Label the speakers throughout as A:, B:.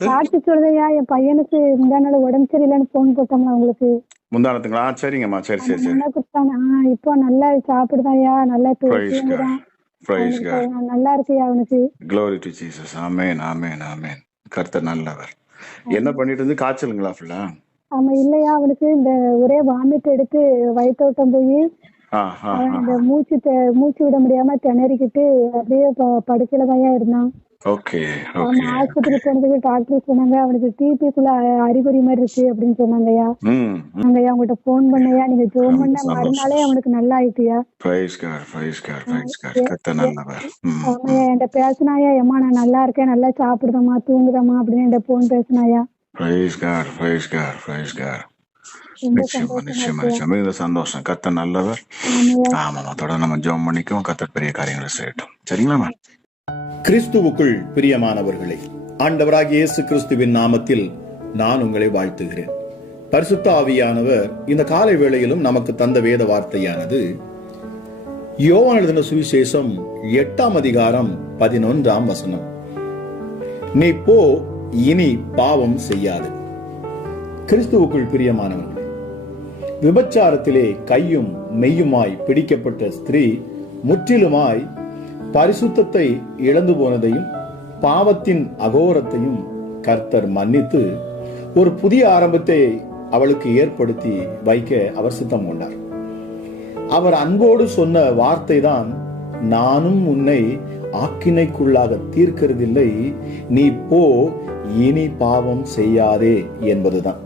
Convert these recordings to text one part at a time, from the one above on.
A: சாப்பிட்டு சொல்லுதையா? என் பையனுக்கு முந்தா நாள் உடம்பு சரியில்லைன்னு போன் போட்டோம்ல உங்களுக்கு
B: முந்தானத்துங்களா? சரிங்கம்மா. சரி சரி சரி.
A: நல்லா கொடுத்தாங்க இப்போ நல்லா சாப்பிடுதாயா நல்லா. தூங்குறான் நல்லா இருக்குயா அவனுக்கு?
B: Glory to Jesus amen amen amen கர்த்தர் நல்லவர். என்ன பண்ணிட்டு இருந்து? காய்ச்சலுங்களா ஃபுல்லா
A: ஆமா இல்லையா அவனுக்கு? இந்த ஒரே வாமிட் எடுத்து வயிற்றோட்டம் போய் இந்த மூச்சு மூச்சு விட முடியாம திணறிக்கிட்டு அப்படியே படுக்கையில இருந்தான்.
B: Okay okay.
A: டாக்டர் சொன்னாங்க. அவனுக்கு டிபிக்குள்ள அறிகுறி மாதிரி இருக்கு அப்படின்னு
B: ம்.
A: நாங்கய்யா உங்ககிட்ட போன் பண்ணையா நீங்க ஜோம் பண்ண. மறுநாளே அவனுக்கு நல்லா ஆயிட்டுயா
B: பிரைஸ் நல்லவர்.
A: என்கிட்ட பேசினாயா ஏம்மா நான் நல்லா இருக்கேன் நல்லா சாப்பிடுதம்மா தூங்குதம்மா அப்படின்னு என்கிட்ட போன் பேசினாயா
B: பிரைஸ் பிரைஸ் பிரைஸ் நிச்சயமா
A: சந்தோஷமா
B: நிச்சயமா
A: இருக்குயா?
B: நிச்சயமா. இந்த சந்தோஷம். கர்த்தர் நல்லவர். தொடர்ந்து நம்ம ஜெபம் பண்ணிக்குவோம். கர்த்தர் பெரிய காரியங்களை செய்யட்டும். சரிங்களாம்மா?
C: கிறிஸ்துவுக்குள் பிரியமானவர்களே ஆண்டவராக இயேசு கிறிஸ்துவின் நாமத்தில் நான் உங்களை வாழ்த்துகிறேன். பரிசுத்த ஆவியானவர் இந்த காலை வேளையிலும் நமக்கு தந்த வேத வார்த்தையானது யோவான் எழுதின சுவிசேஷம் எட்டாம் அதிகாரம் பதினொன்றாம் வசனம். நீ போ இனி பாவம் செய்யாது. கிறிஸ்துவுக்குள் பிரியமானவர்கள் விபச்சாரத்திலே கையும் மெய்யுமாய் பிடிக்கப்பட்ட ஸ்திரீ முற்றிலுமாய் பரிசுத்தத்தை இழந்து போனதையும் பாவத்தின் அகோரத்தையும் கர்த்தர் மன்னித்து ஒரு புதிய ஆரம்பத்தை அவளுக்கு ஏற்படுத்தி வைக்க அவர் சித்தம் கொண்டார். அவர் அன்போடு சொன்ன வார்த்தை தான் நானும் உன்னை ஆக்கினைக்குள்ளாக தீர்க்கிறதில்லை. நீ போ இனி பாவம் செய்யாதே என்பதுதான்.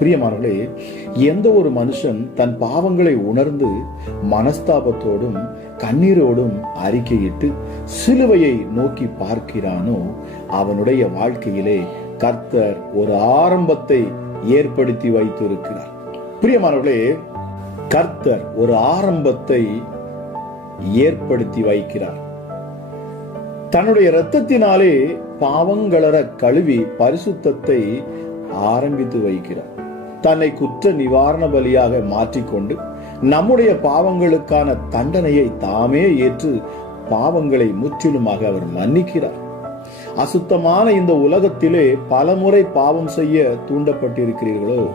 C: பிரியமானவர்களே எந்த ஒரு மனுஷன் தன் பாவங்களை உணர்ந்து மனஸ்தாபத்தோடும் கண்ணீரோடும் அறிக்கையிட்டு சிலுவையை நோக்கி பார்க்கிறானோ அவனுடைய வாழ்க்கையிலே கர்த்தர் ஒரு ஆரம்பத்தை ஏற்படுத்தி வைத்திருக்கிறார். பிரியமானவர்களே கர்த்தர் ஒரு ஆரம்பத்தை ஏற்படுத்தி வைக்கிறார். தன்னுடைய இரத்தத்தினாலே பாவங்களற கழுவி பரிசுத்தத்தை ஆரம்பித்து வைக்கிறார். தன்னை குற்ற நிவாரண பலியாக மாற்றிக்கொண்டு நம்முடைய பாவங்களுக்கான தண்டனையை தாமே ஏற்று பாவங்களை முற்றிலுமாக அவர் மன்னிக்கிறார். அசுத்தமான இந்த உலகத்திலே பலமுறை பாவம் செய்ய தூண்டப்பட்டிருக்கிறீர்களோ?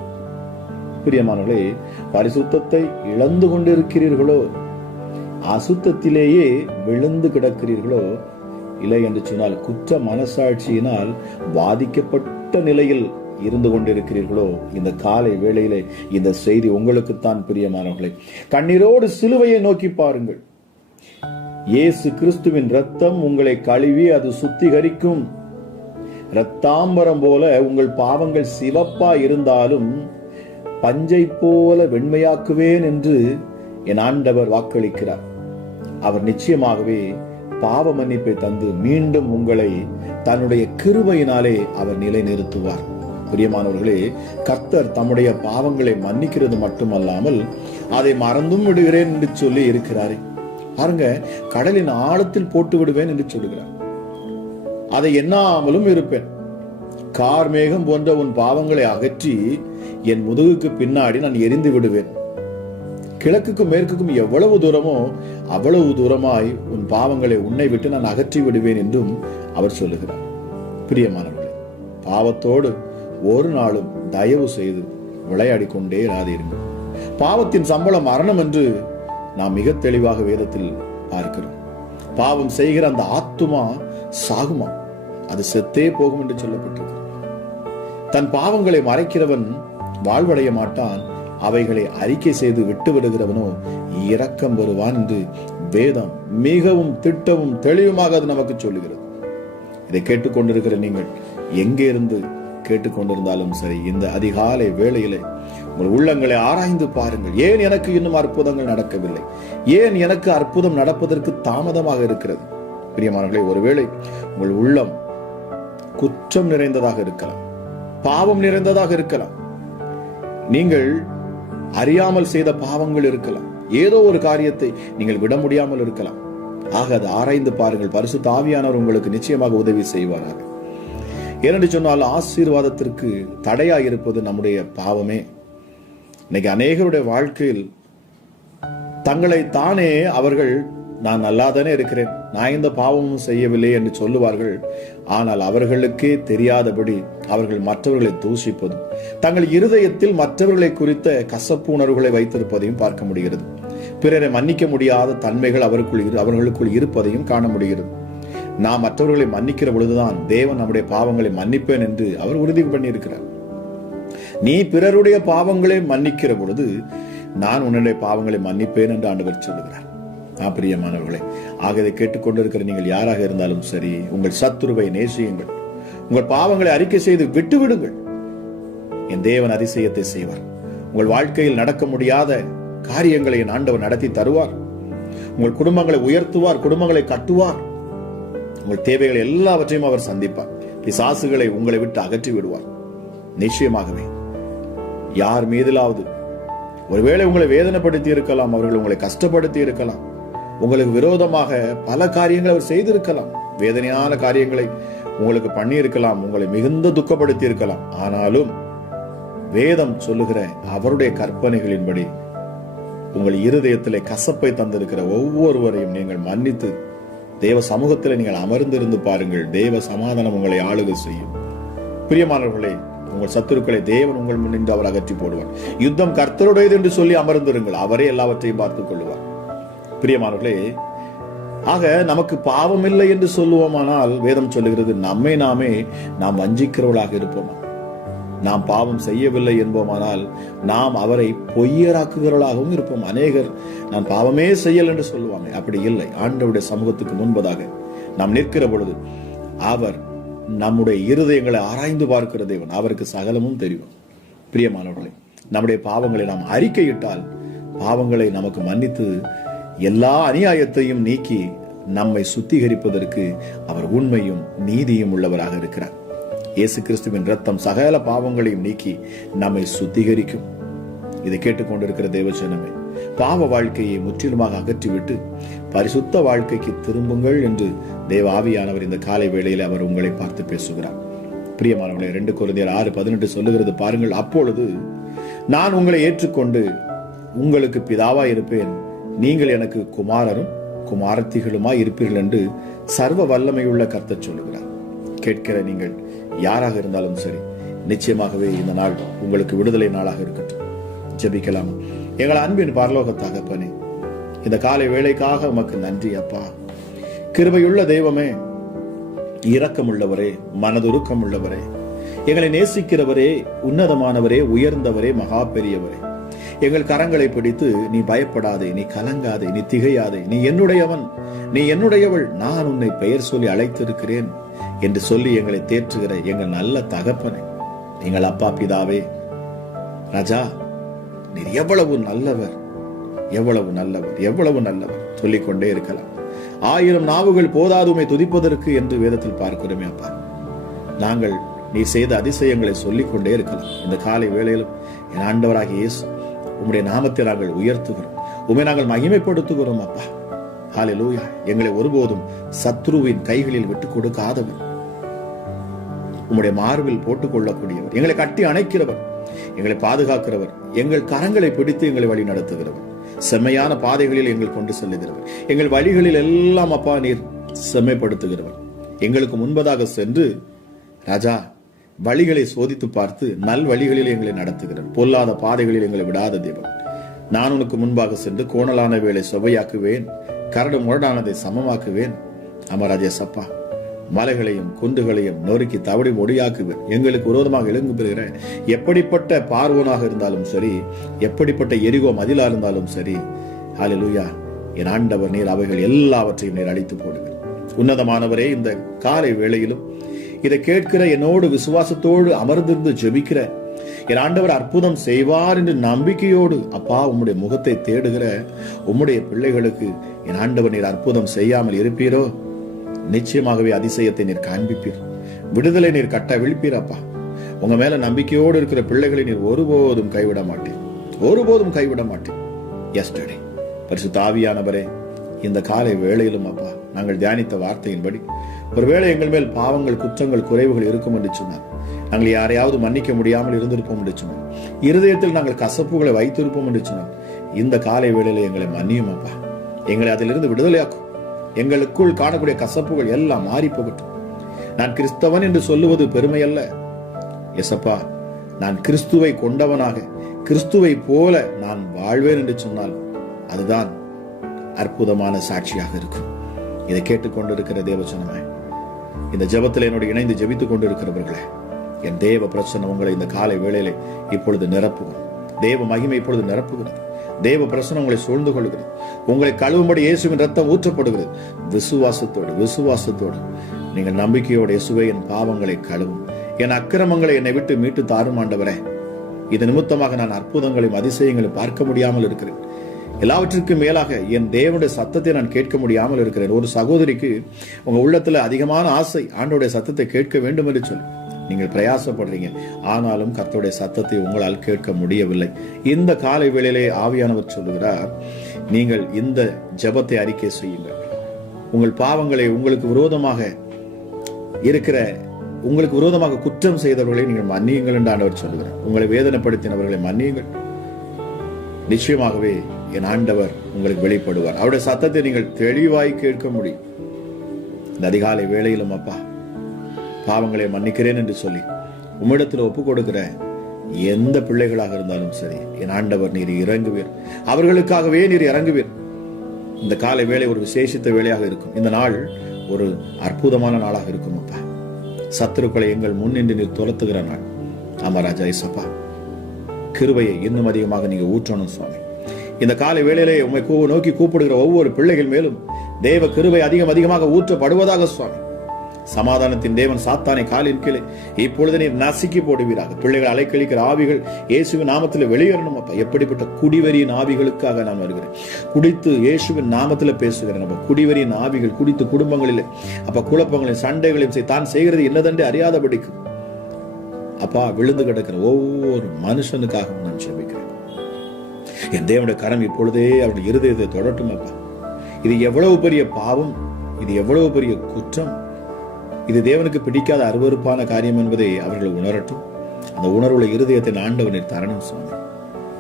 C: பிரியமானவர்களே பரிசுத்தத்தை இழந்து கொண்டிருக்கிறீர்களோ? அசுத்தத்திலேயே விழுந்து கிடக்கிறீர்களோ? இல்லை என்று சொன்னால் குற்ற மனசாட்சியினால் பாதிக்கப்பட்ட நிலையில் இருந்து கொண்டிருக்கிறீர்களோ இந்த காலை வேளையிலே இந்த செய்தி உங்களுக்குத்தான் பிரியமானவர்களை. கண்ணீரோடு சிலுவையை நோக்கி பாருங்கள். இயேசு கிறிஸ்துவின் ரத்தம் உங்களை கழுவி அது சுத்திகரிக்கும். ரத்தாம்பரம் போல உங்கள் பாவங்கள் சிவப்பா இருந்தாலும் பஞ்சை போல வெண்மையாக்குவேன் என்று என் ஆண்டவர் வாக்களிக்கிறார். அவர் நிச்சயமாகவே பாவ மன்னிப்பை தந்து மீண்டும் உங்களை தன்னுடைய கிருபையினாலே அவர் நிலைநிறுத்துவார். பிரியமானவர்களே கர்த்தர் தம்முடைய பாவங்களை மன்னிக்கிறது மட்டுமல்லாமல் அதை மறந்தும் விடுகிறேன் என்று சொல்லி இருக்கிறாரே. பாருங்க கடலின் ஆழத்தில் போட்டு விடுவேன் என்று சொல்லுகிறார் அதை எண்ணாமலும் இருப்பேன். கார் மேகம் போன்ற உன் பாவங்களை அகற்றி என் முதுகுக்கு பின்னாடி நான் எரிந்து விடுவேன். கிழக்குக்கும் மேற்குக்கும் எவ்வளவு தூரமோ அவ்வளவு தூரமாய் உன் பாவங்களை உன்னை விட்டு நான் அகற்றி விடுவேன் என்றும் அவர் சொல்லுகிறார். பிரியமானவர்களே பாவத்தோடு ஒரு நாளும் தயவு செய்து விளையாடி கொண்டே இராதீர்கள். பாவத்தின் சம்பளம் மரணம் என்று நாம் மிக தெளிவாக வேதத்தில் பார்க்கிறோம். பாவம் செய்கிற அந்த ஆத்துமா சாகுமா? அது செத்தே போகும் என்று சொல்லப்பட்டிருக்கு தன் பாவங்களை மறைக்கிறவன் வாழ்வடைய மாட்டான் அவைகளை அறிக்கை செய்து விட்டு விடுகிறவனோ இரக்கம் வருவான் என்று வேதம் மிகவும் திட்டமும் தெளிவுமாக அது நமக்கு சொல்லுகிறது. இதை கேட்டுக்கொண்டிருக்கிற நீங்கள் எங்கே இருந்து கேட்டுக்கொண்டிருந்தாலும் சரி இந்த அதிகாலை வேளையிலே உங்கள் உள்ளங்களை ஆராய்ந்து பாருங்கள். ஏன் எனக்கு இன்னும் அற்புதங்கள் நடக்கவில்லை? ஏன் எனக்கு அற்புதம் நடப்பதற்கு தாமதமாக இருக்கிறது? பிரியமானங்களே ஒருவேளை உங்கள் உள்ளம் குற்றம் நிறைந்ததாக இருக்கலாம் பாவம் நிறைந்ததாக இருக்கலாம். நீங்கள் அறியாமல் செய்த பாவங்கள் இருக்கலாம். ஏதோ ஒரு காரியத்தை நீங்கள் விட முடியாமல் இருக்கலாம். ஆக அதை ஆராய்ந்து பாருங்கள். பரிசு தாவியானவர் உங்களுக்கு நிச்சயமாக உதவி செய்வாராக. ஏனென்று சொன்னால் ஆசீர்வாதத்திற்கு தடையாக இருப்பது நம்முடைய பாவமே. இன்னைக்கு அநேகருடைய வாழ்க்கையில் தங்களை தானே அவர்கள் நான் நல்லாதானே இருக்கிறேன் நான் இந்த பாவமும் செய்யவில்லை என்று சொல்லுவார்கள். ஆனால் அவர்களுக்கே தெரியாதபடி அவர்கள் மற்றவர்களை தூஷிப்பதும் தங்கள் இருதயத்தில் மற்றவர்களை குறித்த கசப்பு உணர்வுகளை வைத்திருப்பதையும் பார்க்க முடிகிறது. பிறரை மன்னிக்க முடியாத தன்மைகள் அவருக்குள் இரு- அவர்களுக்குள் இருப்பதையும் காண முடிகிறது. நாம் மற்றவர்களை மன்னிக்கிற பொழுதுதான் தேவன் நம்முடைய பாவங்களை மன்னிப்பேன் என்று அவர் உறுதி பண்ணியிருக்கிறார். நீ பிறருடைய பாவங்களை மன்னிக்கிற பொழுது நான் உன்னுடைய பாவங்களை மன்னிப்பேன் என்று ஆண்டவர் சொல்லுகிறார். பிரியமானவர்களே ஆக இதை கேட்டுக்கொண்டிருக்கிற நீங்கள் யாராக இருந்தாலும் சரி உங்கள் சத்துருவை நேசியுங்கள். உங்கள் பாவங்களை அறிக்கை செய்து விட்டு விடுங்கள் என் தேவன் அதிசயத்தை செய்வார். உங்கள் வாழ்க்கையில் நடக்க முடியாத காரியங்களை என் ஆண்டவர் நடத்தி தருவார். உங்கள் குடும்பங்களை உயர்த்துவார் குடும்பங்களை கட்டுவார். உங்கள் தேவைகளை எல்லாவற்றையும் அவர் சந்திப்பார். பிசாசுகளை உங்களை விட்டு அகற்றி விடுவார். நிச்சயமாகவே யார் மீதிலாவது ஒருவேளை உங்களை வேதனைப்படுத்தி இருக்கலாம் அவர்கள் உங்களை கஷ்டப்படுத்தி இருக்கலாம் உங்களுக்கு விரோதமாக பல காரியங்களை அவர் செய்திருக்கலாம் வேதனையான காரியங்களை உங்களுக்கு பண்ணியிருக்கலாம் உங்களை மிகுந்த துக்கப்படுத்தி இருக்கலாம் ஆனாலும் வேதம் சொல்லுகிற அவருடைய கற்பனைகளின்படி உங்கள் இருதயத்திலே கசப்பை தந்திருக்கிற ஒவ்வொருவரையும் நீங்கள் மன்னித்து தேவ சமூகத்தில் நீங்கள் அமர்ந்திருந்து பாருங்கள். தேவ சமாதானம் உங்களை ஆளுகை செய்யும். பிரியமானவர்களே உங்கள் சத்துருக்களை தேவன் உங்கள் முன் நின்று அவர் அகற்றி போடுவார். யுத்தம் கர்த்தருடையது என்று சொல்லி அமர்ந்திருங்கள். அவரே எல்லாவற்றையும் பார்த்துக் கொள்ளுவார். பிரியமானவர்களே ஆக நமக்கு பாவம் இல்லை என்று சொல்லுவோமானால் வேதம் சொல்லுகிறது நம்மை நாமே நாம் வஞ்சிக்கிறவர்களாக இருப்போமா? நாம் பாவம் செய்யவில்லை என்போமானால் நாம் அவரை பொய்யராக்குகிறவர்களாகவும் இருப்போம். அநேகர் நான் பாவமே செய்யல் என்று சொல்லுவாங்க அப்படி இல்லை. ஆண்டவுடைய சமூகத்துக்கு முன்பதாக நாம் நிற்கிற பொழுது அவர் நம்முடைய இருதயங்களை ஆராய்ந்து பார்க்கிற தேவன். அவருக்கு சகலமும் தெரியும். பிரியமானவர்களே நம்முடைய பாவங்களை நாம் அறிக்கையிட்டால் பாவங்களை நமக்கு மன்னித்து எல்லா அநியாயத்தையும் நீக்கி நம்மை சுத்திகரிப்பதற்கு அவர் உண்மையும் நீதியும் உள்ளவராக இருக்கிறார். இயேசு கிறிஸ்துவின் ரத்தம் சகல பாவங்களையும் நீக்கி நம்மை சுத்திகரிக்கும். இதை கேட்டுக்கொண்டிருக்கிற தேவச்சனமே பாவ வாழ்க்கையை முற்றிலுமாக அகற்றிவிட்டு பரிசுத்த வாழ்க்கைக்கு திரும்புங்கள் என்று தேவ ஆவியானவர் இந்த காலை வேளையில் அவர் உங்களை பார்த்து பேசுகிறார். பிரியமானவர்களே ரெண்டு குழந்தையர் ஆறு பதினெட்டு சொல்லுகிறது பாருங்கள் அப்பொழுது நான் உங்களை ஏற்றுக்கொண்டு உங்களுக்கு பிதாவா இருப்பேன். நீங்கள் எனக்கு குமாரரும் குமாரத்திகளுமாய் இருப்பீர்கள் என்று சர்வ வல்லமையுள்ள கர்த்தர் சொல்லுகிறார். கேட்கிற நீங்கள் யாராக இருந்தாலும் சரி நிச்சயமாகவே இந்த நாள் உங்களுக்கு விடுதலை நாளாக இருக்கட்டும். ஜெபிக்கலாம். எங்கள் அன்பின் பரலோக தகப்பனே இந்த காலை வேலைக்காக உமக்கு நன்றி அப்பா. கிருபையுள்ள தெய்வமே இரக்கமுள்ளவரே மனதுருக்கம் உள்ளவரே எங்களை நேசிக்கிறவரே உன்னதமானவரே உயர்ந்தவரே மகா பெரியவரே எங்கள் கரங்களை பிடித்து நீ பயப்படாதே நீ கலங்காதே நீ திகையாதே நீ என்னுடையவன் நீ என்னுடையவள் நான் உன்னை பெயர் சொல்லி அழைத்திருக்கிறேன். என்று சொல்லி எங்களை தேற்றுகிற எங்கள் நல்ல தகப்பனை. எங்கள் அப்பா பிதாவே ராஜா நீர் எவ்வளவு நல்லவர் எவ்வளவு நல்லவர் எவ்வளவு நல்லவர் சொல்லிக்கொண்டே இருக்கலாம். ஆயிரம் நாவுகள் போதாதுமை துதிப்பதற்கு என்று வேதத்தில் பார்க்கிறோமே அப்பா. நாங்கள் நீ செய்த அதிசயங்களை சொல்லிக்கொண்டே இருக்கலாம். இந்த காலை வேளையிலும் என் ஆண்டவராக இயேசு உம்முடைய நாமத்தை நாங்கள் உயர்த்துகிறோம். உண்மை நாங்கள் மகிமைப்படுத்துகிறோம் அப்பா. ஹalleluya. எங்களை ஒருபோதும் சத்ருவின் கைகளில் விட்டுக் கொடுக்காதவர். உம்முடைய மார்பில் போட்டுக்கொள்ளக்கூடியவர். எங்களை கட்டி அணைக்கிறவர். எங்களை பாதுகாக்கிறவர். எங்கள் கரங்களை பிடித்து எங்களை வழி நடத்துகிறவர். செம்மையான பாதைகளில் எங்கள் கொண்டு செல்லுகிறவர். எங்கள் வழிகளில் எல்லாம் அப்பா நீர் செம்மைப்படுத்துகிறவர். எங்களுக்கு முன்பதாக சென்று ராஜா வழிகளை சோதித்து பார்த்து நல் வழிகளில் எங்களை நடத்துகிறவர் பொல்லாத பாதைகளில் எங்களை விடாத தேவன். நான் உனக்கு முன்பாக சென்று கோணலான வேலை சுவையாக்குவேன். கரடு முரடானதை சமமாக்குவேன். அமராஜே சப்பா. மலைகளையும் குன்றுகளையும் நொறுக்கி தவடி ஒடியாக்குவேன் எங்களுக்கு விரோதமாக எழுங்கு பெறுகிற எப்படிப்பட்ட பார்வோனாக இருந்தாலும் சரி எப்படிப்பட்ட எரிகோ மதிலா இருந்தாலும் சரி ஹalleluya என் ஆண்டவர் நீர் அவைகள் எல்லாவற்றையும் நீர் அழித்து போடுவேன் உன்னதமானவரே இந்த காலை வேளையிலும் இதை கேட்கிற என்னோடு விசுவாசத்தோடு அமர்ந்திருந்து ஜெபிக்கிற என் ஆண்டவர் அற்புதம் செய்வார் என்று நம்பிக்கையோடு அப்பா உம்முடைய முகத்தை தேடுகிற உம்முடைய பிள்ளைகளுக்கு என் ஆண்டவர் நீர் அற்புதம் செய்யாமல் இருப்பீரோ? நிச்சயமாகவே அதிசயத்தை நீர் காண்பிப்பீர். விடுதலை நீர் கட்ட விழிப்பீர் அப்பா. உங்க மேல நம்பிக்கையோடு இருக்கிற பிள்ளைகளை நீர் ஒருபோதும் கைவிட மாட்டேன் ஒருபோதும் கைவிட மாட்டேன் எஸ்டர்டே பரிசு தாவியானவரே இந்த காலை வேளையிலும் அப்பா நாங்கள் தியானித்த வார்த்தையின்படி ஒருவேளை எங்கள் மேல் பாவங்கள் குற்றங்கள் குறைவுகள் இருக்கும் என்று சொன்னார். நாங்கள் யாரையாவது மன்னிக்க முடியாமல் இருந்திருப்போம் என்று சொன்னார். இருதயத்தில் நாங்கள் கசப்புகளை வைத்திருப்போம் என்று சொன்னார். இந்த காலை வேளையில எங்களை மன்னியும் அப்பா. எங்களை அதிலிருந்து விடுதலையாக்கும். எங்களுக்குள் காணக்கூடிய கசப்புகள் எல்லாம் மாறி போகட்டும் நான் கிறிஸ்தவன் என்று சொல்லுவது பெருமை அல்ல எசப்பா நான் கிறிஸ்துவை கொண்டவனாக கிறிஸ்துவை போல நான் வாழ்வேன் என்று சொன்னால் அதுதான் அற்புதமான சாட்சியாக இருக்கும். இதை கேட்டுக்கொண்டிருக்கிற தேவச்சனமே இந்த ஜபத்தில் என்னோடு இணைந்து ஜெபித்துக் கொண்டிருக்கிறவர்களே என் தேவ பிரச்சனை உங்களை இந்த காலை வேளையில இப்பொழுது நிரப்புகிறோம் தேவ மகிமை இப்பொழுது நிரப்புகிறது. தேவ பிரசனம் உங்களை சூழ்ந்து கொள்கிறது. உங்களை கழுவும்படி இயேசுவின் ரத்தம் ஊற்றப்படுகிறது. விசுவாசத்தோடு விசுவாசத்தோடு. நீங்கள் நம்பிக்கையோடு இயேசுவை என் பாவங்களை கழுவும். என் அக்கிரமங்களை என்னை விட்டு மீட்டு தாரும் ஆண்டவரே. இது நிமித்தமாக நான் அற்புதங்களையும் அதிசயங்களையும் பார்க்க முடியாமல் இருக்கிறேன். எல்லாவற்றிற்கும் மேலாக என் தேவனுடைய சத்தத்தை நான் கேட்க முடியாமல் இருக்கிறேன். ஒரு சகோதரிக்கு உங்க உள்ளத்துல அதிகமான ஆசை ஆண்டோடைய சத்தத்தை கேட்க வேண்டும் என்று சொல்லி. நீங்கள் பிரயாசப்படுறீங்க. ஆனாலும் கர்த்தருடைய சத்தத்தை உங்களால் கேட்க முடியவில்லை. இந்த காலை வேளையிலே ஆவியானவர் சொல்லுகிறார் நீங்கள் இந்த ஜபத்தை அறிக்கை செய்யுங்கள். உங்கள் பாவங்களை உங்களுக்கு விரோதமாக இருக்கிற உங்களுக்கு விரோதமாக குற்றம் செய்தவர்களை நீங்கள் மன்னியுங்கள் என்று ஆண்டவர் சொல்லுகிறார். உங்களை வேதனைப்படுத்தினவர்களை மன்னியுங்கள். நிச்சயமாகவே என் ஆண்டவர் உங்களுக்கு வெளிப்படுவார். அவருடைய சத்தத்தை நீங்கள் தெளிவாய் கேட்க முடியும். இந்த அதிகாலை வேளையிலும் அப்பா பாவங்களை மன்னிக்கிறேன் என்று சொல்லி உம்மிடத்தில் ஒப்பு கொடுக்கிற எந்த பிள்ளைகளாக இருந்தாலும் சரி என் ஆண்டவர் நீர் இறங்குவீர். அவர்களுக்காகவே நீர் இறங்குவீர். இந்த காலை வேலை ஒரு விசேஷித்த வேலையாக இருக்கும். இந்த நாள் ஒரு அற்புதமான நாளாக இருக்கும் அப்பா. சத்துருக்களை எங்கள் முன் நின்று நீர் துரத்துகிற நாள். ஆமா ராஜா இசப்பா கிருபையை இன்னும் அதிகமாக நீங்க ஊற்றணும் சுவாமி. இந்த காலை வேளையிலே உண்மை நோக்கி கூப்பிடுகிற ஒவ்வொரு பிள்ளைகள் மேலும் தேவ கிருபை அதிகம் அதிகமாக ஊற்றப்படுவதாக சுவாமி. சமாதானத்தின் தேவன் சாத்தானை காலின் கீழே இப்பொழுது நீர் நசுக்கி போடுவீராக. பிள்ளைகள் அலைக்கழிக்கிற ஆவிகள் இயேசுவின் நாமத்தில் வெளியேறணும் அப்பா. எப்படிப்பட்ட குடிவரியின் ஆவிகளுக்காக நான் வருகிறேன். குடித்து இயேசுவின் நாமத்தில் பேசுகிறேன் அப்ப. குடிவரியின் ஆவிகள் குடித்து குடும்பங்களில் அப்ப குழப்பங்களையும் சண்டைகளையும் தான் செய்கிறது என்னதென்று அறியாதபடிக்கு அப்பா விழுந்து கிடக்கிற ஒவ்வொரு மனுஷனுக்காகவும் நான் ஜெபிக்கிறேன். என் தேவனுடைய கரம் இப்பொழுதே அவருடைய இருதயத்தை தொடட்டும் அப்பா. இது எவ்வளவு பெரிய பாவம் இது எவ்வளவு பெரிய குற்றம் இது தேவனுக்கு பிடிக்காத அருவருப்பான காரியம் என்பதை அவர்கள் உணரட்டும். அந்த உணர்வுள்ள இருதயத்தை ஆண்டவனின் தரணும் சுவாமி.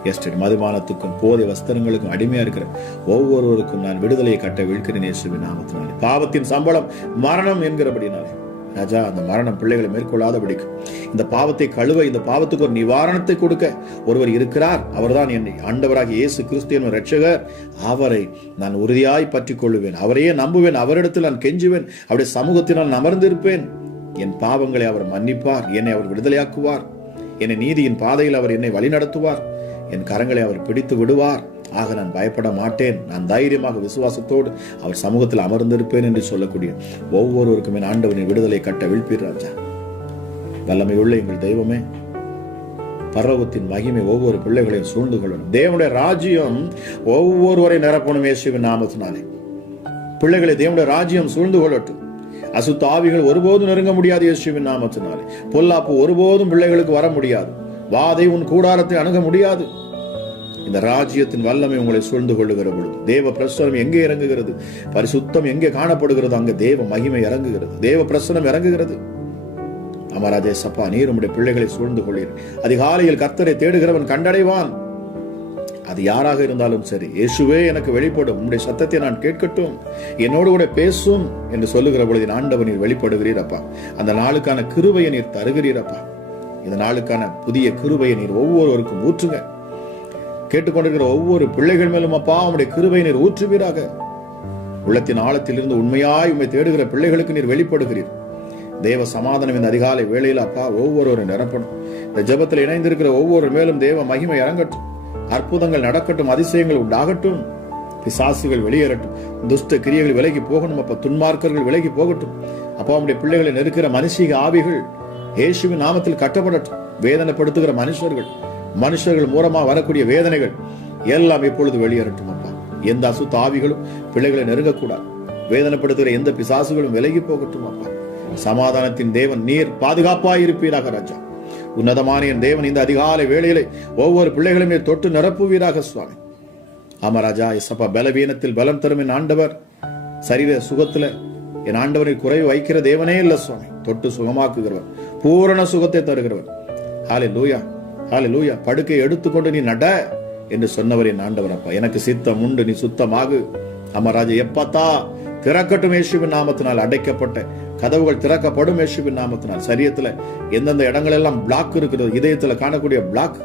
C: எஸ்டேட் மதுபானத்துக்கும் போதை வஸ்திரங்களுக்கும் அடிமையா இருக்கிற ஒவ்வொருவருக்கும் நான் விடுதலையை கட்ட விழுக்கிறேன் இயேசுவின் நாமத்தினாலே. பாவத்தின் சம்பளம் மரணம் என்கிறபடினாலே. ராஜா அந்த மரணம் பிள்ளைகளை மேற்கொள்ளாதபடிக்கு. இந்த பாவத்தை கழுவ இந்த பாவத்துக்கு ஒரு நிவாரணத்தை கொடுக்க ஒருவர் இருக்கிறார். அவர்தான் என்னை ஆண்டவராக இயேசு கிறிஸ்தியன் ரட்சகர் அவரை நான் உறுதியாய் பற்றி கொள்ளுவேன் அவரையே நம்புவேன். அவரிடத்தில் நான் கெஞ்சுவேன். அவருடைய சமூகத்தினால் நான் அமர்ந்திருப்பேன் என் பாவங்களை அவர் மன்னிப்பார். என்னை அவர் விடுதலையாக்குவார். என்னை நீதியின் பாதையில் அவர் என்னை வழிநடத்துவார். என் கரங்களை அவர் பிடித்து விடுவார். ஆக நான் பயப்பட மாட்டேன். நான் தைரியமாக விசுவாசத்தோடு அவர் சமூகத்தில் அமர்ந்திருப்பேன் என்று சொல்லக்கூடிய ஒவ்வொருவருக்குமே ஆண்டவனின் விடுதலை கட்ட விழ்ப்பீர் ராஜா. வல்லமையுள்ள எங்கள் தெய்வமே பரலோகத்தின் மகிமை ஒவ்வொரு பிள்ளைகளையும் சூழ்ந்து கொள்ளணும். தேவனுடைய ராஜ்யம் ஒவ்வொருவரை நிரப்பணும் இயேசுவின் நாமத்தினாலே. பிள்ளைகளை தேவனுடைய ராஜ்யம் சூழ்ந்து கொள்ளட்டும். அசுத்த ஆவிகள் ஒருபோதும் நெருங்க முடியாது இயேசுவின் நாமத்தினாலே. பொல்லாப்பு ஒருபோதும் பிள்ளைகளுக்கு வர முடியாது. வாதை உன் கூடாரத்தை அணுக முடியாது. இந்த ராஜ்யத்தின் வல்லமை உங்களை சூழ்ந்து கொள்ளுகிற பொழுது. தேவ பிரசனம் எங்கே இறங்குகிறது? பரிசுத்தம் எங்கே காணப்படுகிறது அங்கே தேவ மகிமை இறங்குகிறது. தேவ பிரசனம் இறங்குகிறது. அமராஜே சப்பா நீர் உடைய பிள்ளைகளை சூழ்ந்து கொள்ளீர். அதிகாலையில் கர்த்தரை தேடுகிறவன் கண்டடைவான். அது யாராக இருந்தாலும் சரி இயேசுவே எனக்கு வெளிப்படும். உம்முடைய சத்தத்தை நான் கேட்கட்டும். என்னோடு கூட பேசும் என்று சொல்லுகிற பொழுது என் ஆண்டவர் நீர் வெளிப்படுகிறீரப்பா அந்த நாளுக்கான கிருபையை நீர் தருகிறீரப்பா இந்த நாளுக்கான புதிய கிருபையை நீர் ஒவ்வொருவருக்கும் ஊற்றுங்க. கேட்டுக்கொண்டிருக்கிற ஒவ்வொரு பிள்ளைகள் மேலும் அப்பா உம்முடைய கிருபை நீர் ஊற்றுவீராக. உள்ளத்தின் ஆழத்திலிருந்து உண்மையாய் உண்மை தேடுகிற பிள்ளைகளுக்கு நீர் வெளிப்படுகிறீர். தேவ சமாதானம் இந்த அதிகாலை வேளையில் அப்பா ஒவ்வொருவரும் நிரப்பணும். இந்த ஜெபத்தில் இணைந்திருக்கிற ஒவ்வொரு மேலும் தேவ மகிமை இறங்கட்டும் அற்புதங்கள் நடக்கட்டும் அதிசயங்கள் உண்டாகட்டும். பிசாசுகள் வெளியேறட்டும். துஷ்ட கிரியைகள் விலகி போகணும் அப்ப துன்மார்க்கர்கள் விலகி போகட்டும். அப்பா உடைய பிள்ளைகளை நெருக்கிற மனுஷிக ஆவிகள் இயேசுவின் நாமத்தில் கட்டப்படட்டும். வேதனைப்படுத்துகிற மனுஷர்கள் மனுஷர்கள் மூலமாக வரக்கூடிய வேதனைகள் எல்லாம் இப்பொழுது வெளியேறட்டும் அப்பா. எந்த அசுத்த ஆவிகளும் பிள்ளைகளை நெருங்கக்கூடாது. வேதனைப்படுத்துகிற எந்த பிசாசுகளும் விலகி போகட்டும் அப்பா. சமாதானத்தின் தேவன் நீர் பாதுகாப்பாயிருப்பீராக ராஜா. உன்னதமான என் தேவன் இந்த அதிகாலை வேளையிலே ஒவ்வொரு பிள்ளைகளும் நீர் தொட்டு நிரப்புவீராக சுவாமி. ஆமராஜா எசப்பா பலவீனத்தில் பலம் தரும் என் ஆண்டவர். சரீர சுகத்துல என் ஆண்டவனை குறைவு வைக்கிற தேவனே இல்லை சுவாமி. தொட்டு சுகமாக்குகிறவர் பூரண சுகத்தை தருகிறவர். ஹாலே லூயா ஹாலே லூயா படுக்கை எடுத்துக்கொண்டு நீ நட என்று சொன்னவரின் ஆண்டவரப்பா ஆண்டவர் அப்பா. எனக்கு சித்தம் உண்டு நீ சுத்தமாகு. அமராஜா ராஜா எப்பத்தா? திறக்கட்டும் இயேசுவின் நாமத்தினால் அடைக்கப்பட்ட கதவுகள் திறக்கப்படும் இயேசுவின் நாமத்தினால். சரியத்துல எந்தெந்த இடங்கள் எல்லாம் பிளாக் இருக்கிறது இதயத்துல காணக்கூடிய பிளாக்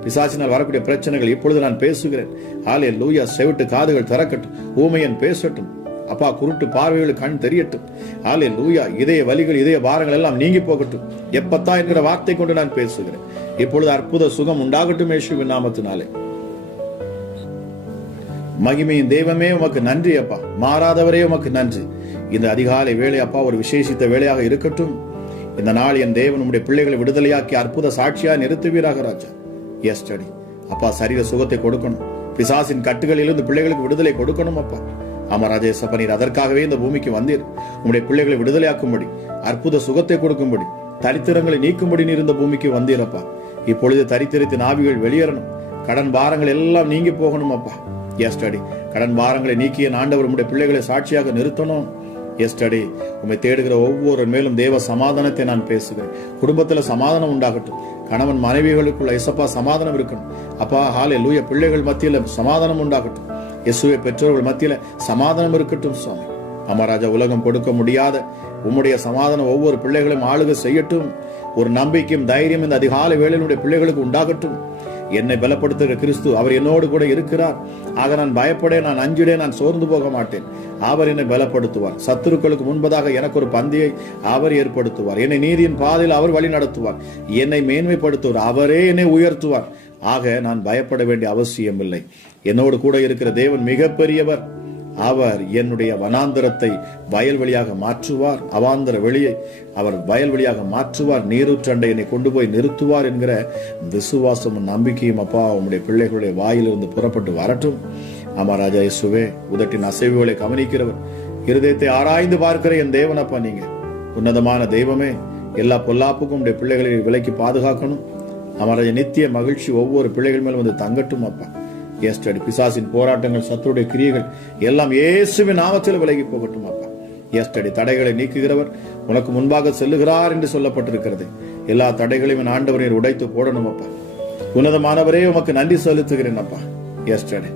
C: பிசாசினால் வரக்கூடிய பிரச்சனைகள் இப்பொழுது நான் பேசுகிறேன். ஆலே லூயா செவிட்டு காதுகள் திறக்கட்டும். ஊமையன் பேசட்டும். அப்பா குருட்டு பார்வைகள் கண் தெரியட்டும். ஆலே லூயா இதய வலிகள் இதய பாரங்கள் எல்லாம் நீங்கி போகட்டும். எப்பத்தா என்கிற வார்த்தை கொண்டு நான் பேசுகிறேன். இப்பொழுது அற்புத சுகம் உண்டாகட்டும் ஏசுவின் நாமத்தினாலே. மகிமையின் தெய்வமே உமக்கு நன்றி அப்பா. மாறாதவரே உமக்கு நன்றி. இந்த அதிகாலை வேலை அப்பா ஒரு விசேஷித்த வேலையாக இருக்கட்டும். இந்த நாள் என் தேவன் உடைய பிள்ளைகளை விடுதலையாக்கி அற்புத சாட்சியா நிறுத்துவீராக ராஜா. எஸ் ஸ்டடி அப்பா சரீர சுகத்தை கொடுக்கணும். பிசாசின் கட்டுகளிலிருந்து பிள்ளைகளுக்கு விடுதலை கொடுக்கணும் அப்பா. ஆமா ராஜேசப்ப நீர் அதற்காகவே இந்த பூமிக்கு வந்தீர். உங்களுடைய பிள்ளைகளை விடுதலையாக்கும்படி அற்புத சுகத்தை கொடுக்கும்படி தரித்திரங்களை நீக்கும்படி நீர் இந்த பூமிக்கு வந்தீரப்பா இப்பொழுது தரித்திரத்தின் ஆவிகள் வெளியேறணும். கடன் பாரங்கள் எல்லாம் நீங்கி போகணும் அப்பா. எஸ்டடி கடன் பாரங்களை நீக்கிய ஆண்டவர் உம்முடைய பிள்ளைகளை சாட்சியாக நிறுத்தணும். எஸ்டடி உம்மை தேடுகிற ஒவ்வொரு மேலும் தேவ சமாதானத்தை நான் பேசுகிறேன். குடும்பத்துல சமாதானம் உண்டாகட்டும். கணவன் மனைவிகளுக்குள்ள இசப்பா சமாதானம் இருக்கணும். அப்பா ஹாலே லூய பிள்ளைகள் மத்தியில் சமாதானம் உண்டாகட்டும். இயேசுவை பெற்றோர்கள் மத்தியில சமாதானம் இருக்கட்டும் சுவாமி. அமராஜா உலகம் கொடுக்க முடியாத உம்முடைய சமாதானம் ஒவ்வொரு பிள்ளைகளும் ஆளுக செய்யட்டும். ஒரு நம்பிக்கையும் தைரியம் இந்த அதிகாலை வேளையினுடைய பிள்ளைகளுக்கு உண்டாகட்டும். என்னை பலப்படுத்துகிற கிறிஸ்து அவர் என்னோடு கூட இருக்கிறார். ஆக நான் பயப்படேன் நான் அஞ்சிடேன் நான் சோர்ந்து போக மாட்டேன். அவர் என்னை பலப்படுத்துவார். சத்துருக்களுக்கு முன்பதாக எனக்கு ஒரு பந்தியை அவர் ஏற்படுத்துவார். என்னை நீதியின் பாதையில் அவர் வழி நடத்துவார். என்னை மேன்மைப்படுத்துவார். அவரே என்னை உயர்த்துவார். ஆக நான் பயப்பட வேண்டிய அவசியம் இல்லை என்னோடு கூட இருக்கிற தேவன் மிகப்பெரியவர். அவர் என்னுடைய வனாந்தரத்தை வயல்வெளியாக மாற்றுவார் அவாந்தர வெளியை அவர் வயல்வெளியாக மாற்றுவார் நீரூற்றண்டை என்னை கொண்டு போய் நிறுத்துவார் என்கிற விசுவாசமும் நம்பிக்கையும் அப்பா உங்களுடைய பிள்ளைகளுடைய வாயிலிருந்து புறப்பட்டு வரட்டும். ஆமா ராஜா இயேசுவே உதட்டின் அசைவுகளை கவனிக்கிறவர். இருதயத்தை ஆராய்ந்து பார்க்கிற என் தேவன் அப்பா நீங்க. உன்னதமான தெய்வமே எல்லா பொல்லாப்புக்கும் உடைய பிள்ளைகளை விலைக்கு பாதுகாக்கணும். அமராஜ நித்திய மகிழ்ச்சி ஒவ்வொரு பிள்ளைகள் மேலும் வந்து தங்கட்டும் அப்பா. எஸ்டடி பிசாசின் போராட்டங்கள் சத்துருடைய கிரியைகள் எல்லாம் இயேசுவின் நாமத்தில் விலகி போகட்டும் அப்பா. எஸ்டடி தடைகளை நீக்குகிறவர் உனக்கு முன்பாக செல்லுகிறார் என்று சொல்லப்பட்டிருக்கிறது. எல்லா தடைகளையும் என் ஆண்டவர் நீர் உடைத்து போடணும் அப்பா. உன்னதமானவரே உமக்கு நன்றி செலுத்துகிறேன் அப்பா. எஸ்டடி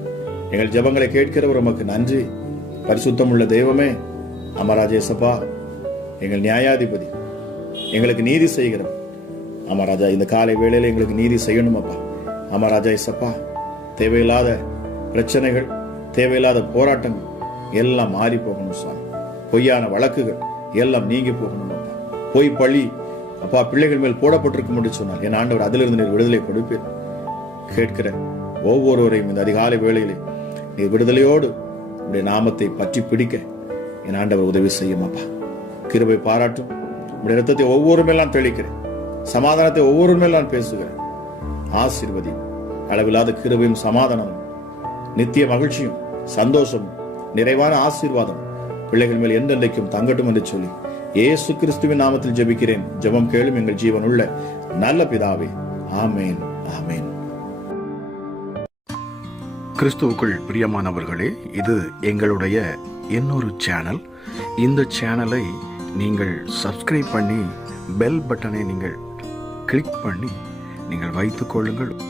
C: எங்கள் ஜெபங்களை கேட்கிறவர் உமக்கு நன்றி. பரிசுத்தமுள்ள தெய்வமே அமராஜேசப்பா எங்கள் நியாயாதிபதி எங்களுக்கு நீதி செய்கிறவர். அமராஜா இந்த காலை வேளையில் எங்களுக்கு நீதி செய்யணும் அப்பா. அமராஜா இசப்பா தேவையில்லாத பிரச்சனைகள் தேவையில்லாத போராட்டங்கள் எல்லாம் மாறி போகணும் சாமி பொய்யான வழக்குகள் எல்லாம் நீங்கி போகணும் அப்பா பொய் பழி அப்பா பிள்ளைகள் மேல் போடப்பட்டிருக்கும் என்று சொன்னால் என் ஆண்டவர் அதிலிருந்து நீர் விடுதலை கொடுப்பீர். கேட்கிற ஒவ்வொருவரையும் இந்த அதிகாலை வேளையிலே நீர் விடுதலையோடு உடைய நாமத்தை பற்றி பிடிக்க என் ஆண்டவர் உதவி செய்யும் அப்பா. கிருபை பாராட்டும். உடைய ரத்தத்தை ஒவ்வொரு மேலாம் தெளிக்கிறேன். சமாதானத்தை ஒவ்வொரு மேலாம் பேசுகிறேன். ஆசீர்வதி அளவில்லாத கிருபையும் சமாதானமும் நித்திய மகிழ்ச்சியும் சந்தோஷமும் நிறைவான ஆசீர்வாதம் பிள்ளைகள் மேல் என்றென்றைக்கும் தங்கட்டும் என்று சொல்லி ஏசு கிறிஸ்துவின் நாமத்தில் ஜெபிக்கிறேன். ஜெபம் கேளும் எங்கள் ஜீவன் உள்ள நல்ல பிதாவே. ஆமேன். ஆமேன்.
D: கிறிஸ்துவுக்குள் பிரியமானவர்களே இது எங்களுடைய இன்னொரு சேனல் இந்த சேனலை நீங்கள் சப்ஸ்கிரைப் பண்ணி பெல் பட்டனை நீங்கள் கிளிக் பண்ணி நீங்கள் வைத்துக் கொள்ளுங்கள்.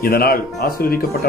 C: இதனால் ஆசீர்வதிக்கப்பட்ட